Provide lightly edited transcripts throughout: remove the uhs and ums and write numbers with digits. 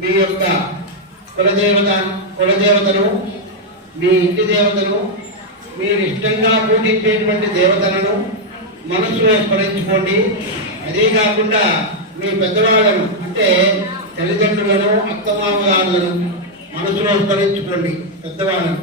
మీ యొక్క కులదేవతను, మీ ఇంటి దేవతను, మీరు ఇష్టంగా పూజించేటువంటి దేవతలను మనసులో స్మరించుకోండి. అదే కాకుండా మీ పెద్దవాళ్ళను అంటే తల్లిదండ్రులను, అత్తమామగారులను మనసులో స్మరించుకోండి పెద్దవాళ్ళను.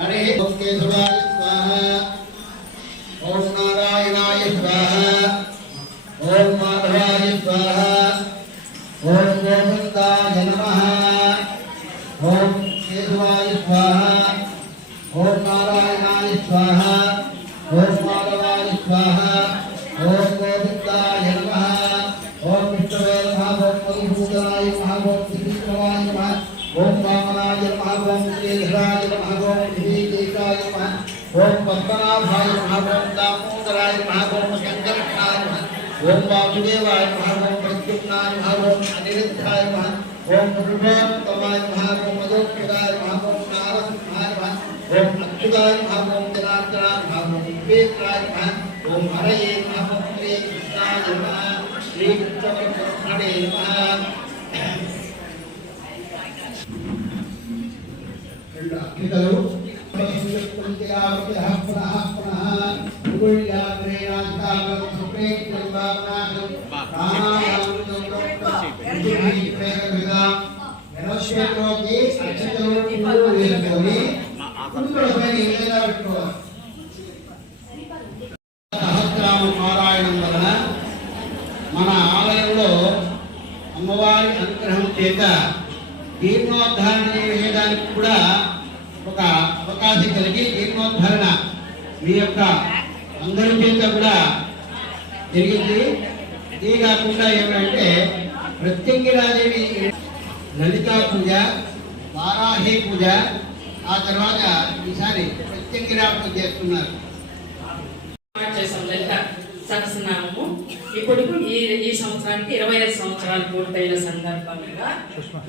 हरे केशवाय स्वाहा, ओम नारायणाय स्वाहा, ओम माधवाय स्वाहा, ओम गोविंदाय नमः, ओम केशवाय स्वाहा, ओम नारायणाय स्वाहा, ओम माधवाय स्वाहा, ओम गोविंदाय नमः, ओम विष्णवे नमः, ओम मधुसूदनाय नमः, ओम श्रीकृष्णाय नमः, ओम वामनाय नमः, ओम श्रीधराय नमः, ओम श्रीकेशाय नमः, ओम पद्मनाभाय नमः, ओम दामोदराय नमः, ओम शंकरनाय नमः, ओम वासुदेवाय नमः, ओम प्रद्युम्नाय नमः, ओम अनिरुद्धाय नमः, ओम पुरुषोत्तमाय नमः, ओम मधुसूदनाय नमः, ओम नारसिंहाय नमः, ओम अच्युताय नमः, ओम जनार्दनाय नमः, ओम विवेकाय नमः, ओम हरये नमः, ओम श्रीकृष्णाय नमः, श्रीकृष्णपरब्रह्मणे नमः। अक्षितलो पुनः पुनः पुनः गुरुयात्रेयान्तागम सुप्रेक्षितवानागम प्राणायामों ఎనోషేటోకి అక్షితలో వేసుకొని కుంకుమపైన ఏదైనా పెట్టుకోవాలి. సహస్రనామ పారాయణం వలన మన ఆలయంలో అమ్మవారి అనుగ్రహం చేత జీర్ణోద్ధారణ చేయడానికి కూడా ఒక అవకాశం కలిగి జీర్ణోద్ధారణ మీ యొక్క అందరి చేత కూడా జరిగింది. ఇదే కాకుండా ఏమంటే ప్రత్యంగిరాదేవి లలితా పూజ, వారాహి పూజ, ఆ తర్వాత ఈసారి ప్రత్యంగిరా పూజ చేస్తున్నారు. సహస్రనామము ఇప్పుడు ఈ సంవత్సరానికి 25 సంవత్సరాలు పూర్తయిన సందర్భంగా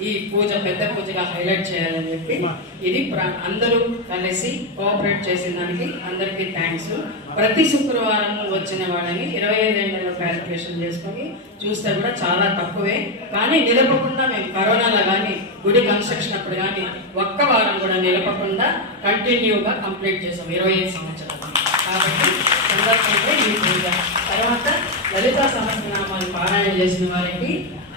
ఈ పూజ పెద్ద పూజగా హైలైట్ చేయాలని చెప్పి ఇది అందరూ కలిసి కోఆపరేట్ చేసిన దానికి అందరికీ థ్యాంక్స్. ప్రతి శుక్రవారం వచ్చిన వాళ్ళని 25 ఏళ్ళలో క్యాలిక్యులేషన్ చేసుకొని చూస్తే కూడా చాలా తక్కువే, కానీ నిలపకుండా మేము కరోనాలో కానీ గుడి కన్స్ట్రక్షన్ అప్పుడు కానీ ఒక్క వారం కూడా నిలపకుండా కంటిన్యూగా కంప్లీట్ చేసాం 25 సంవత్సరాలు. కాబట్టి సందర్భంగా ఈ పూజ తర్వాత లలితా సహస్రనామాన్ని పారాయణ చేసిన వారికి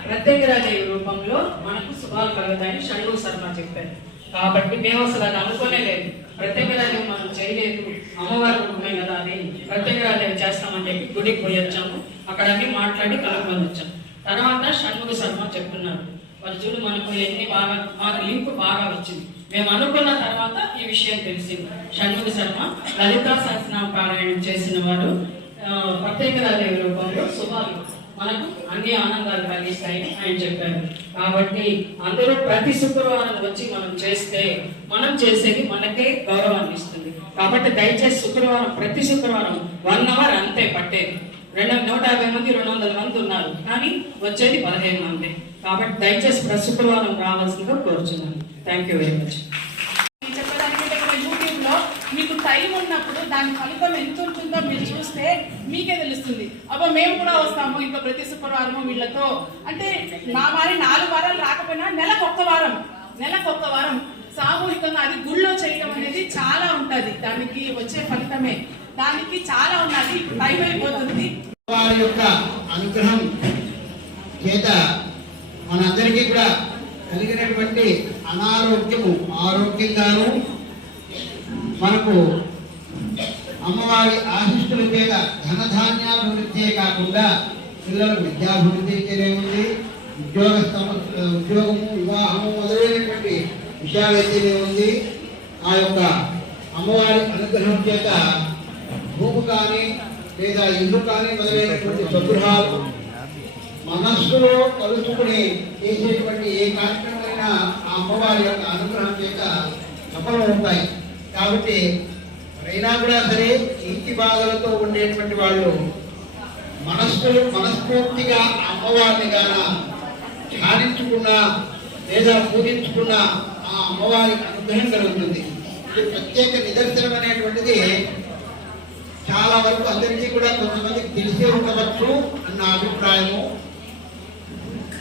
ప్రత్యంగిరాదేవి రూపంలో మనకు శుభాలు కలుగుతాయని షణ్ముఖ శర్మ చెప్పారు. కాబట్టి మేము అసలు అది అనుకోనే లేదు, ప్రత్యంగిరాదేవి మనం చేయలేదు, అమ్మవారి రూపమే కదా అని ప్రత్యంగిరాదేవి చేస్తామని చెప్పి గుడికి పోయి వచ్చాము. అక్కడ అన్ని మాట్లాడి కలుపుకొని వచ్చాము. తర్వాత షణ్ముఖ శర్మ చెప్తున్నారు వాళ్ళు చూడు మనకు ఎన్ని బాగా మాకు లింక్ బాగా వచ్చింది. మేము అనుకున్న తర్వాత ఈ విషయం తెలిసింది. షణ్ముఖ శర్మ లలితా సహస్రనామ పారాయణం చేసిన వారు ప్రత్యేకరాదేవి రూపంలో శుభాలు మనకు అన్ని ఆనందాలు కలిగిస్తాయని ఆయన చెప్పారు. కాబట్టి అందరూ ప్రతి శుక్రవారం వచ్చి మనం చేస్తే మనం చేసేది మనకే గౌరవాన్ని ఇస్తుంది. కాబట్టి దయచేసి శుక్రవారం ప్రతి శుక్రవారం 1 అవర్ అంతే పట్టేది. 150 మంది 200 మంది ఉన్నారు, కానీ వచ్చేది 15 మంది. కాబట్టి దయచేసి ప్రతి శుక్రవారం రావాల్సిందిగా కోరుచున్నాను. Thank you very much. చెప్పడానికి యూట్యూబ్ లో మీకు టైం ఉన్నప్పుడు దాని ఫలితం ఎంత ఉంటుందో మీరు చూస్తే మీకే తెలుస్తుంది. అబ్బా మేము కూడా వస్తాము ఇంకా ప్రతి శుక్రవారము వీళ్ళతో అంటే నా వారి 4 వారాలు రాకపోయినా నెలకొక్క వారం సామూహికంగా అది గుళ్ళో చేయడం అనేది చాలా ఉంటుంది. దానికి వచ్చే ఫలితమే దానికి చాలా ఉన్నది. టైం అయిపోతుంది. వారి యొక్క అనుగ్రహం చేత మనందరికీ కూడా కలిగినటువంటి అనారోగ్యము ఆరోగ్యంగాను మనకు అమ్మవారి ఆశిష్టుల చేత ధనధాన్యాభివృద్ధే కాకుండా పిల్లలకు విద్యాభివృద్ధి ఉంది, ఉద్యోగము వివాహము మొదలైనటువంటి విషయాలైతేనే ఉంది. ఆ యొక్క అమ్మవారి అనుగ్రహం చేత భూము కానీ లేదా ఇల్లు కానీ మొదలైనటువంటి స్వగృహాలు మనస్సులో కలుసుకుని చేసేటువంటి ఏ కార్యక్రమమైనా ఆ అమ్మవారి యొక్క అనుగ్రహం చేత సఫలం ఉంటాయి. కాబట్టి అయినా కూడా సరే ఇంటి బాధలతో ఉండేటువంటి వాళ్ళు మనస్ఫూర్తిగా అమ్మవారిని గాన ధ్యానించుకున్నా లేదా పూజించుకున్నా ఆ అమ్మవారి అనుగ్రహం కలుగుతుంది. ఇది ప్రత్యేక నిదర్శనం అనేటువంటిది చాలా వరకు అందరికీ కూడా కొంతమందికి తెలిసే ఉండవచ్చు అన్న అభిప్రాయము.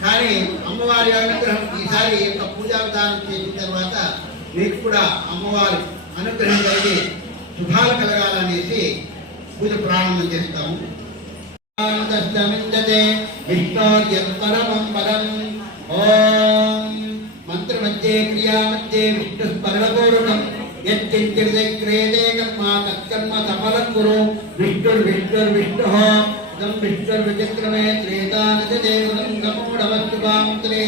కానీ అమ్మవారి అనుగ్రహం ఈసారి యొక్క పూజా విధానం చేసిన తర్వాత మీకు కూడా అమ్మవారి అనుగ్రహం కలిగి శుభాలు కలగాలనేసి పూజ ప్రారంభం చేస్తాము. ఓం మంత్ర మధ్యే క్రియా మధ్యే విష్ణు స్మరణపూర్వకం యత్కించిదే క్రియతే కర్మ తత్కర్మ సఫలం కురు విష్ణుర్విష్ణుర్విష్ణు తం విష్ణుర్విచిత్రమే త్రేతానిదేవం నమోఢవస్తు కాంత్రే.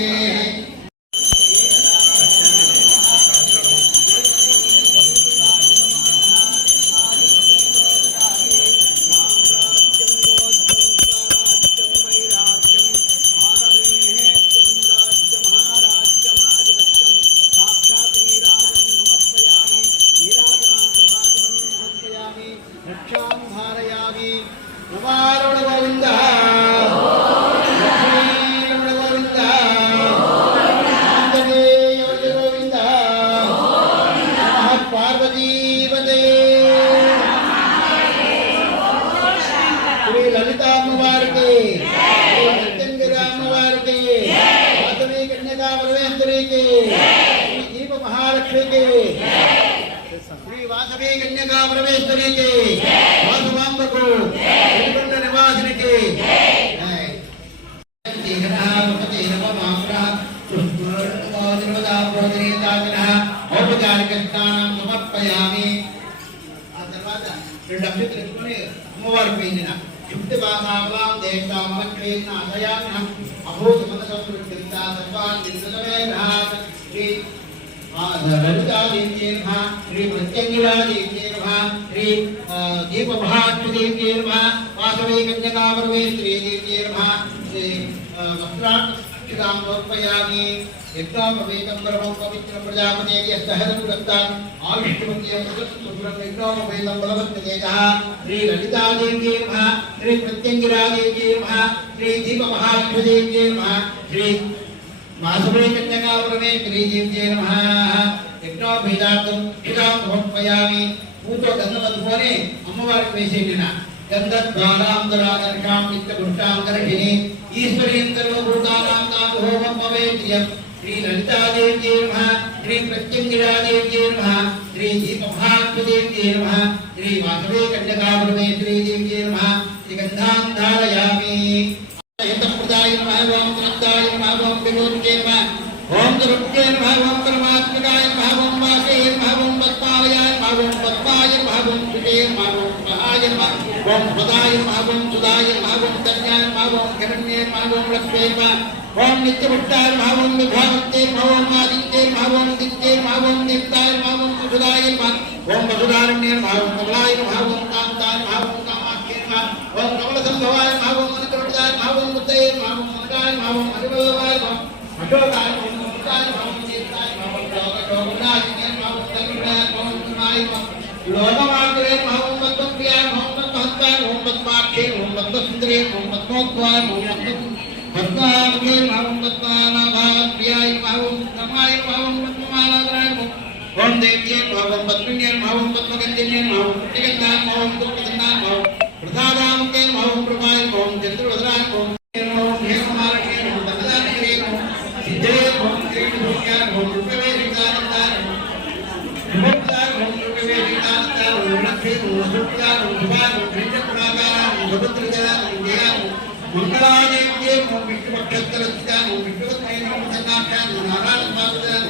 श्री वासवी कन्या प्रवेशनी के वासवांब को निवासिनी के समर्पयामि. ఆ తర్వాత 2 అక్షతలు ఎత్తుకొని అమ్మవారి పైన యుక్తి బాధావలాం దేవతాం మధ్యేన అసయామి అభూత మనసంస్కృతితా సర్వాన్ నిర్దమే రహాత్ శ్రీ లలితాదేవ్యే నమః శ్రీ ప్రత్యంగిరాదేవ్యే నమః శ్రీ దీపమహాదేవ్యే నమః వాసవీ కన్యకాపరమేశ్వరీదేవ్యే నమః శ్రీ వస్త్రాక్షితాం సమర్పయామి. యజ్ఞోపవేతం పరమం పవిత్రం ప్రజాపతేర్యస్తహరం దత్తాం ఆవిష్కృత్యం సుబ్రం యజ్ఞోపవేతం బలవత్తేజః శ్రీ లలితాదేవ్యే నమః శ్రీ ప్రత్యంగిరాదేవ్యే నమః శ్రీ దీపమహాదేవ్యే నమః శ్రీ వాసవీ కన్యకాపరమేశ్వరీదేవ్యే నమః. యజ్ఞోపవేతార్థం క్షితాం సమర్పయామి. పూతో గంధమధుపోని అమ్మవారికి వేసేసిన గంధద్వారాంతరాదర్శాం నిత్యపుష్టాం దర్శిని ఈశ్వరీం సర్వభూతానాం నామహోమం పవేత్యం. శ్రీ లలితాదేవ్యే నమః శ్రీ ప్రత్యంగిరాదేవ్యే నమః శ్రీ దీపమహాదేవ్యే నమః శ్రీ వాసవీ కన్యకాపరమేశ్వరీదేవ్యే నమః. శ్రీ గంధాం ధారయామి. యతప్రదాయ నమః ఓం త్రందాయ నమః ఓం విమూర్తే నమః ఓం దుర్గే నమః ఓం పరమాత్మకాయ నమః ఓం వాసే నమః ఓం పద్మాలయాయ నమః ఓం పద్మాయ నమః ఓం సుతే నమః ఓం మహాయ నమః ఓం పదాయ నమః ఓం సుదాయ నమః ఓం ధన్యాయ నమః ఓం హిరణ్యే నమః ఓం లక్ష్మీ నమః ఓం నిత్యపుష్టాయ నమః ఓం విభావంతే నమః ఓం ఆదిత్యే నమః ఓం దిత్యే నమః ఓం దీప్తాయ నమః ఓం సుధాయ నమః ఓం వసుధారణ్యే నమః ఓం కమలాయ నమః ఓం కాంతాయ నమః ఓం కామాఖ్యే నమః ఓం కమల సంభవాయ నమః ఓం మనకరుడాయ నమః ఓం ముత్తయే నమః ఓం మనకాయ నమః ఓం హరివల్లభాయ నమః అశోకాయ నమః ఓం ముక్తాయ నమః ఓం దీప్తాయ నమః ఓం యోగయోగదాయ నమః ఓం తన్మయాయ నమః ఓం తన్మాయ నమః లోకమాగ్రే నమః ఓం పద్మప్రియాయ నమః ఓం పద్మహస్తాయ ఓం పద్మాఖ్యే ఓం పద్మసుందరే ఓం పద్మోద్భవాయ ఓం పద్మాగ్రే నమః ఓం పద్మనాభాయ ప్రియాయ నమః ఓం తన్మాయ నమః ఓం పద్మమాలాధరాయ నమః ఓం దేవ్యే నమః ఓం పద్మిన్యేన మహం పద్మగంజన్యేన మహం పుట్టిగంధాన మహం దుఃఖదన్నాన మహం ప్రసాదాముఖేన మహం కృపాయ మహం చంద్రవదనాయ మహం ఓం హేమమాలకేన మహం దండదానకేన మహం సిద్ధేయ మహం శ్రీనిభూయాన మహం రూపవేదికానందాన విభక్తాన మహం రూపవేదికానందాన వినక్షేన మహం సుప్రదాన మహం శుభాన మహం శ్రీచక్రాకార మహం భద్రజాన మహం జయాన మంగళాదేవ్యే మహం విష్ణుపక్షత్తరస్యాన మహం విష్ణువత్మేన మహం సన్నాభ్యాన నారాయణ మాతృజాన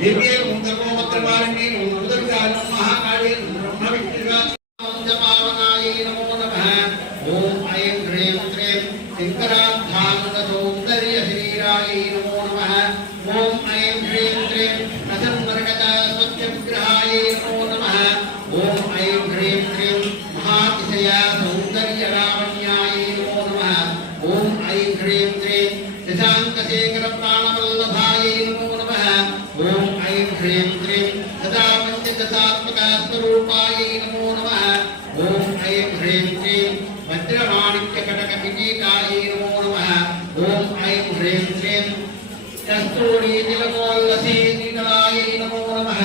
దేవ్యే ఓం ధర్మోపత్రవారిణ్యే ఓం నవదుర్గాయ మహాకాళే బ్రహ్మ విష్ణుగా జపావనాయ నమో నమః ఓం ఐం హ్రీం శ్రీం శంకరాధ్యాన సౌందర్య శరీరాయ నమో నమః ఓం ఐం హ్రీం శ్రీం ప్రసన్నరగత స్వచ్ఛ విగ్రహాయ నమో నమః ఓం ఐం హ్రీం శ్రీం మహాతిశయ సౌందర్య లావణ్యాయ నమో నమః ఓం ఐం హ్రీం శ్రీం శశాంకశేఖర ప్రాణవల్లభాయ నమో నమః ఓం ఐం హ్రీం శ్రీం సదా పంచదశాత్మకస్వరూపాయ నమో నమః ఓం ఐం హ్రీం శ్రీం వజ్రమాణిక్యకటకపిటీకాయ నమో నమః ఓం ఐం హ్రీం శ్రీం కస్తూరి తిలకోల్లసీనిలయాయ నమో నమః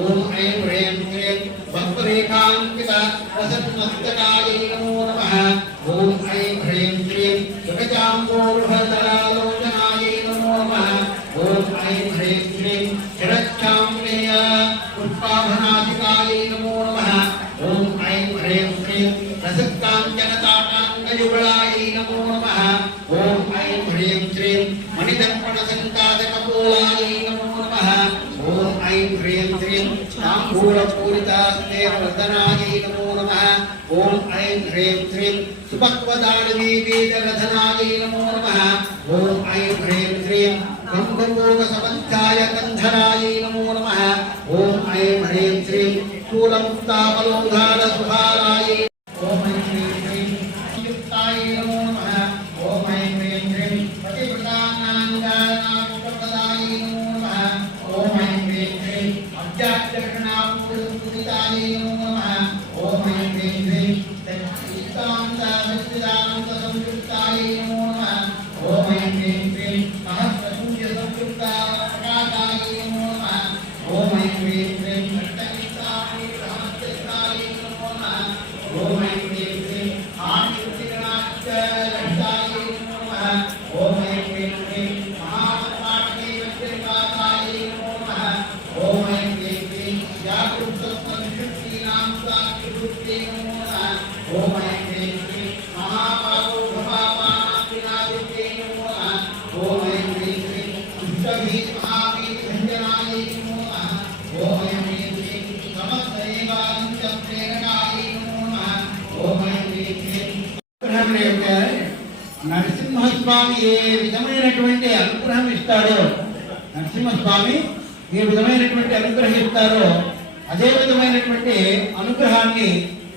ఓం ఐం హ్రీం శ్రీం భక్తరేఖాంకిత వసన్మస్తకాయ నమో నమః ఓం ఐం హ్రీం శ్రీం సుఖజాంబోరుహదలాలోచనాయ నమో నమః ఓం ఐం హ్రీం శ్రీం శరచ్ఛామ్నేయ పుష్పాభనాధికాయ నమో నమః ఓం ఐం హ్రీం శ్రీం రసకాంచనతాటాంగయుగళాయ నమో నమః ఓం ఐం హ్రీం శ్రీం మణిదర్పణ సంకాశకపోలాయ నమో నమః ఓం ఐం హ్రీం శ్రీం తాంబూలపూరితాస్నేహవర్ధనాయ నమో నమః ఓం ఐం హ్రీం శ్రీం సుపక్వదాళినీ బీజరధనాయ నమో నమః ఓం ఐం హ్రీం శ్రీం గంధర్వోగసమంచాయ గంధరాయ నమో నమః ఓం ఐం హ్రీం శ్రీం స్థూలముక్తాపలోధార సుహారాయ ఓం ఐం హ్రీం శ్రీం యుక్తాయ నమో నమః ఓం ఐం హ్రీం శ్రీం పతివ్రతానాంగానాముపదాయ నమో నమః ఓం ఐం హ్రీం శ్రీం అబ్జాక్షణాపూరితాయ నమో నమః ఓం ఐం హ్రీం శ్రీం సచ్చిదానంద సంయుక్తాయ నమో నమః ఓం ఐం హ్రీం శ్రీం సహస్రసూర్య సంయుక్త ప్రకాశాయ నమో నమః ఓం ఐం హ్రీం శ్రీం సప్తమితాయ సహస్రస్తాయ నమో నమః ఓం ఐం హ్రీం శ్రీం ఆదిత్యనాథాయ నమో నమః ఓం ఐం హ్రీం శ్రీం మహాపాఠే వజ్రపాదాయ నమో నమః ఓం ఐం హ్రీం శ్రీం యాకృతసంశుద్ధీనాం సాక్షిభూతే నమో నమః ఓం ఐం హ్రీం శ్రీం మహాపావోభవాపానాదినాదితే నమో నమః ఓం ఐం హ్రీం శ్రీం శుద్ధభీత మహాభీతభంజనాయ నమో నమః ఓం ఐం హ్రీం శ్రీం సమస్తదేవాంచ ప్రేరకాయ నమో నమః ఓం ఐం హ్రీం శ్రీం నరసింహస్వామి ఏ విధమైనటువంటి అనుగ్రహం ఇస్తాడో నరసింహస్వామి ఏ విధమైనటువంటి అనుగ్రహం ఇస్తారో అదే విధమైనటువంటి అనుగ్రహాన్ని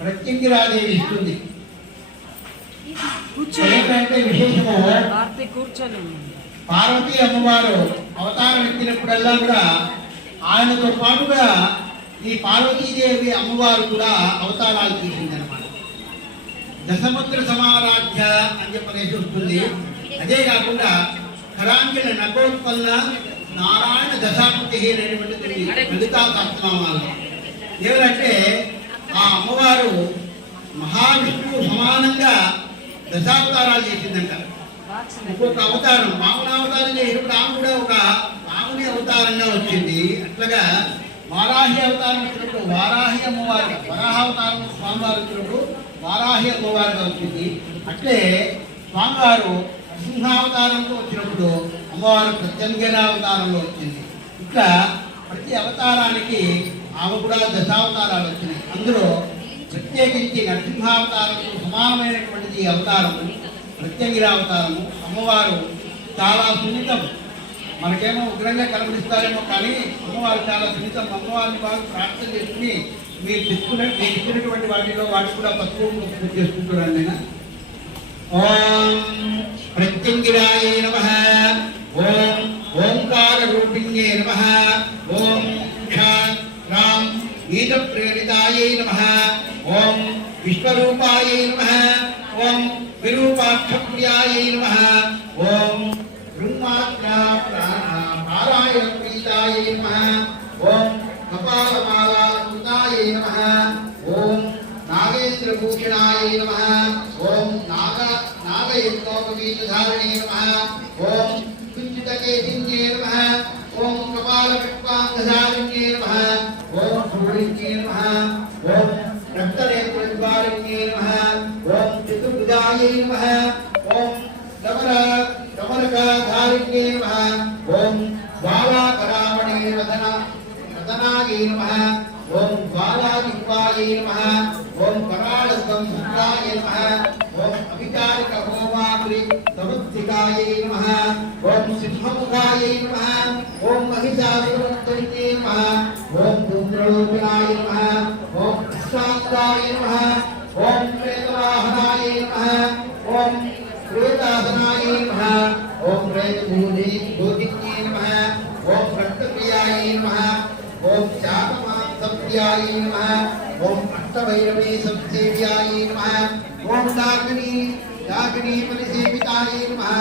ప్రత్యంగిరాదేవి ఇస్తుంది. ఏంటంటే విశేషము పార్వతీ అమ్మవారు అవతారం ఎత్తినప్పుడల్లా కూడా ఆయనతో పాటుగా ఈ పార్వతీదేవి అమ్మవారు కూడా అవతారాలు తీసిందనమాట. దశముద్ర సమారాధ్య అని చెప్పనేసి వస్తుంది. అదే కాకుండా కరాంజల నగోత్పన్న నారాయణ దశాముఖి అనేటువంటి లలితా సహస్రనామాలు ఏమంటే ఆ అమ్మవారు మహావిష్ణువు సమానంగా దశావతారాలు చేసిందంట. ఒక్కొక్క అవతారం వామన అవతారం చేసినప్పుడు ఆమె కూడా ఒక వాముని అవతారంగా వచ్చింది. అట్లాగా వారాహి అవతారం వచ్చినప్పుడు వారాహి అమ్మవారి వరాహావతారం స్వామివారు వచ్చినప్పుడు వారాహి అమ్మవారిగా వచ్చింది. అట్లే స్వామివారు నరసింహావతారంలో వచ్చినప్పుడు అమ్మవారు ప్రత్యంగిరావతారంలో వచ్చింది. ఇట్లా ప్రతి అవతారానికి ఆమె కూడా దశావతారాలు వచ్చినాయి. అందులో ప్రత్యేకించి నరసింహావతారంతో సమానమైనటువంటిది అవతారము ప్రత్యంగిరావతారము. అమ్మవారు చాలా సున్నితం. మనకేమో ఉగ్రంగా కనిపిస్తారేమో కానీ అమ్మవారు చాలా సున్నితం. అమ్మవారిని బాగా ప్రార్థన చేసుకుని మీరు ఇచ్చినటువంటి వాటిలో వాటికి కూడా పసుపు పూజ చేసుకుంటున్నాను నేను. ఓం ప్రత్యంగిరాయ నమః. ఓం ఓంకార రూపిణ్యే నమః. ఓం రాం గీత ప్రేరితాయ నమః. ఓం విశ్వరూపాయ నమః. ఓం విరూపాక్షప్రియాయ నమః. ఓం బ్రహ్మాత్మ పారాయణ ప్రీతాయ నమః. ఓం नीलभूषणाय नमः ओम नागयज्ञोपवीतधारिणे नमः ओम कुञ्चितकेतिन्ये नमः ओम कपालपुष्पाङ्गधारिण्ये नमः ओम सूर्यज्ञे नमः ओम रक्तनेत्रद्वारिण्ये नमः ओम चतुर्भुजायै नमः ओम कमलकाधारिण्ये नमः ओम बालाकरामणे वदनायै नमः ओम बालादिक्वायै नमः ओम करालसंसुत्राय नमः ओम अभिचारिकहोमाग्रि समस्तिकायै नमः ओम सिंहमुखायै नमः ओम महिषासुरमर्दिन्ये नमः ओम रुद्रलोचनाय नमः ओम कृष्णाङ्गाय नमः ओम प्रेतवाहनाय नमः ओम प्रेतासनाय नमः ओम प्रेतभूतिन्ये नमः ओम रक्तप्रियाय नमः ओम चाकमांसप्रियाय नमः ओम अष्टभैरवे संसेव्याय नमः ओम डाकिनी परिसेविताय नमः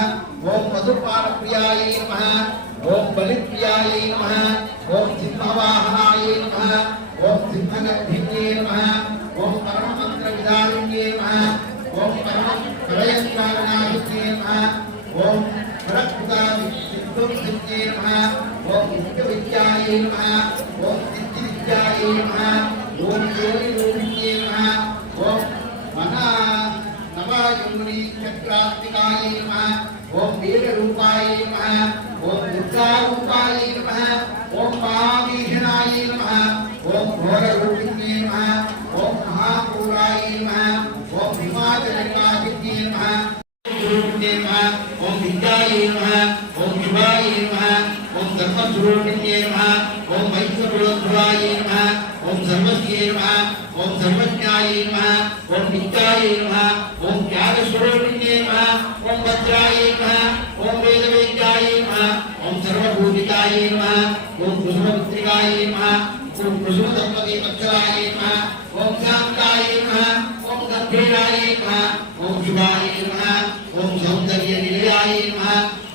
ओम मधुपानप्रियाय नमः ओम बलिप्रियाय नमः ओम सिंहवाहनाय नमः ओम सिंहगर्भिन्ये नमः ओम परममन्त्रविधारिण्ये नमः ओम परयन्त्राणाहिन्ये नमः ओम परक्पुताविद्युत्सिद्ध्ये नमः ओम विद्याय नमः ओम सिद्धिविद्याय नमः ओम योनिरूपिण्ये नमः ओम नवायुमुनि चक्रान्तिकाय नमः ओम वीररूपाय नमः ओम दुर्गारूपाय नमः ओम महाभीषणाय नमः ओम घोररूपिण्ये नमः ओम महापूराय नमः ओम हिमाचलनिवासिन्ये नमः ओम विद्याय नमः ओम शिवाय नमः ओम धर्मस्वरूपिण्ये नमः ओम वैश्वरोद्भवाय नमः ओम सर्वस्ये नमः ओम सर्वज्ञाय नमः ओम विद्याय नमः ओम त्यागस्वरूपिण्ये नमः ओम भद्राय नमः ओम वेदवेद्याय नमः ओम सर्वभूतिकाय नमः ओम कुसुमपुत्रिकाय नमः ओम कुसुमदम्पतिवत्सलाय नमः ओम शान्ताय नमः ओम गम्भीराय नमः ओम शिवाय नमः ओम सौन्दर्यनिलयाय नमः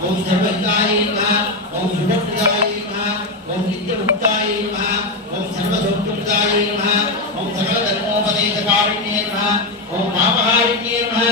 ओम सर्वज्ञाय नमः ओम शुभप्रदाय नमः ओम नित्यमुक्ताय नमः ओम सर्वसौख्यप्रदाय नमः ओम सकलधर्मोपदेशकारिण्ये नमः ओम पापहारिण्ये नमः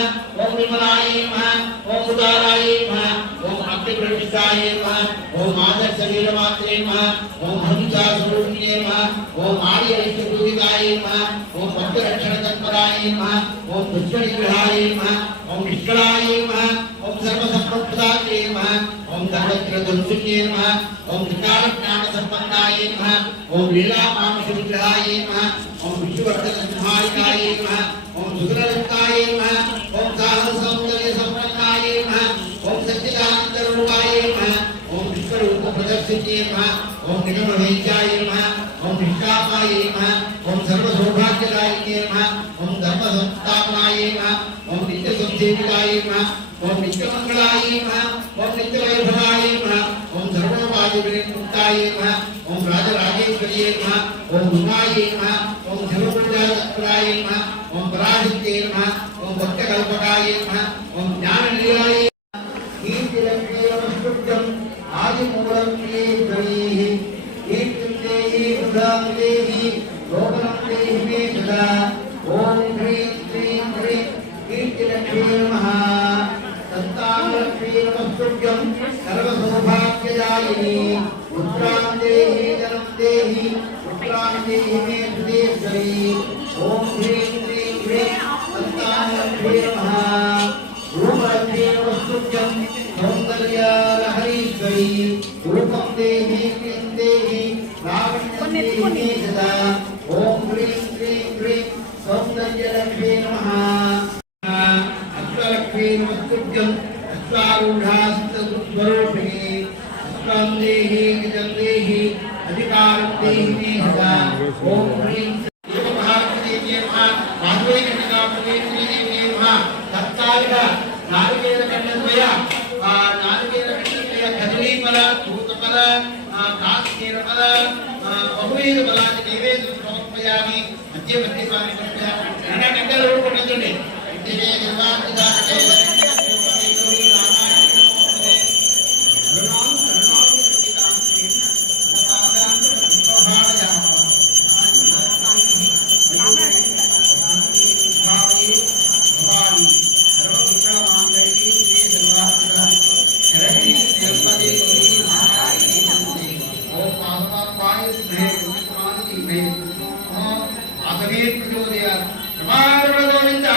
ओम विमलाय नमः ओम उदाराय नमः ओम अग्निप्रविष्टाय नमः ओम आदर्शवीरमात्रे नमः ओम हंसास्वरूपिणे नमः ओम आर्यवैश्यपूजिताय नमः ओम भक्तरक्षणतत्पराय नमः ओम दुष्टनिग्रहाय नमः ओम निष्कलाय नमः ओम सर्वसम्पत्प्रदात्रे नमः ओम सर्वत्रदंसिन्ये नमः ओम त्रिकालज्ञानसम्पन्नाय नमः ओम लीलामानुषविग्रहाय नमः ओम विष्णुवर्धनसंहारिकाय नमः ओम सुगुणलङ्काय नमः ओम साहससौन्दर्यसम्पन्नाय नमः ओम सच्चिदानन्दरूपाय नमः ओम विश्वरूपप्रदर्शिन्ये नमः ओम निगमवेद्याय नमः ओम निष्कामाय नमः ओम सर्वसौभाग्यदायिने नमः ओम धर्मसंस्थापनाय नमः ओम नित्यसंसेविताय नमः ओम नित्यमङ्गलाय नमः ओम नित्यवैभवाय नमः ओम सर्वोपाधिविनिर्मुक्ताय नमः ओम राजराजेश्वर्ये नमः ओम उमाय नमः ओम सर्वपूजातत्पराय नमः ओम पराशक्ते नमः ओम भक्तकल्पकाय नमः ओम ज्ञाननिलयाय कीर्तिलक्ष्मीरमस्तुभ्यम् आदिमूलं प्रियैः कीर्तिं देहि सुधां देहि लोकनं देहि मे सदा ओम ह्रीं क्लीं ह्रीं कीर्तिलक्ष्मी नमः दत्तालक्ष्मी नमस्तुभ्यं सर्वसौभाग्यदायिनी पुत्रां देहि धनं देहि पुत्रां देहि मे सुदेश्वरी ओम ह्रीं क्लीं ह्रीं दत्तालक्ष्मी नमः रूपलक्ष्मी नमस्तुभ्यं सौन्दर्यलहरीश्वरी रूपं देहि क्लीं देहि लावण्यं देहि मे सदा ओम ह्रीं क्लीं ह्रीं सौन्दर्यलक्ष्मी नमः अष्टलक्ष्मी नमस्तुभ्यं अश्वारूढास्तस्वरूपिणी अष्टं देहि गजं देहि अधिकारं देहि मे सदा ओम ह्रीं देवभारतीदेव्यै नमः माधवीकन्यकादेव्यै नमः तत्कालिक नारिकेलकण्डद्वय कदलीफल धूतफल कास्कीरफल बहुविधफलानि नैवेद्यं समर्पयामि मध्ये मध्ये स्वामि समर्पयामि गंटలు కొట్టండి ఇంటినే నిర్వాహితాకే జ్యోతియా రమారమణ గోవిందా